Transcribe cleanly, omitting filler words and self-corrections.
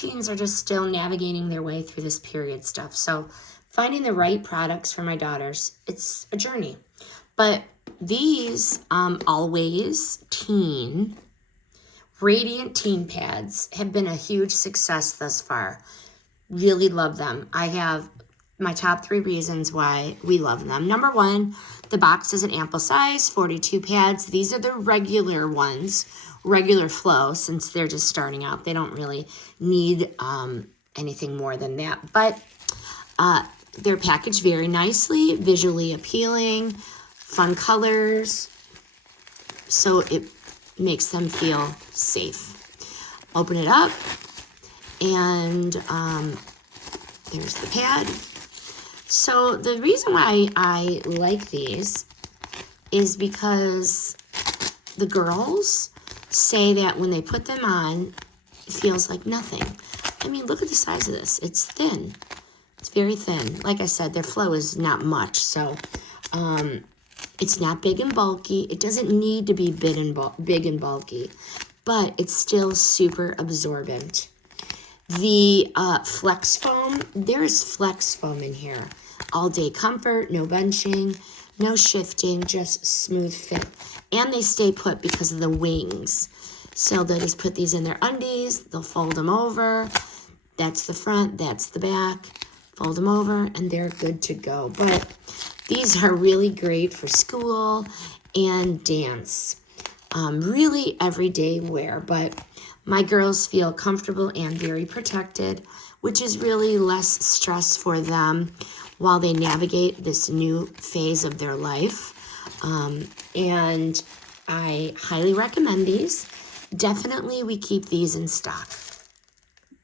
teens are just still navigating their way through this period stuff. So finding the right products for my daughters, it's a journey. But these Always Teen Radiant Teen Pads have been a huge success thus far. Really love them. I have my top 3 reasons why we love them. Number 1, the box is an ample size, 42 pads. These are the regular ones, regular flow, since they're just starting out. They don't really need anything more than that. But they're packaged very nicely, visually appealing, fun colors, so it makes them feel safe. Open it up, and there's the pad. So the reason why I like these is because the girls say that when they put them on, it feels like nothing. I mean, look at the size of this. It's thin. It's very thin. Like I said, their flow is not much, so it's not big and bulky. It doesn't need to be big and bulky, but it's still super absorbent. The FlexFoam, there's FlexFoam in here. All day comfort, no benching, no shifting, just smooth fit. And they stay put because of the wings. So they'll just put these in their undies, they'll fold them over. That's the front, that's the back. Fold them over, and they're good to go. But these are really great for school and dance. Really everyday wear, but my girls feel comfortable and very protected, which is really less stress for them while they navigate this new phase of their life. And I highly recommend these. Definitely we keep these in stock.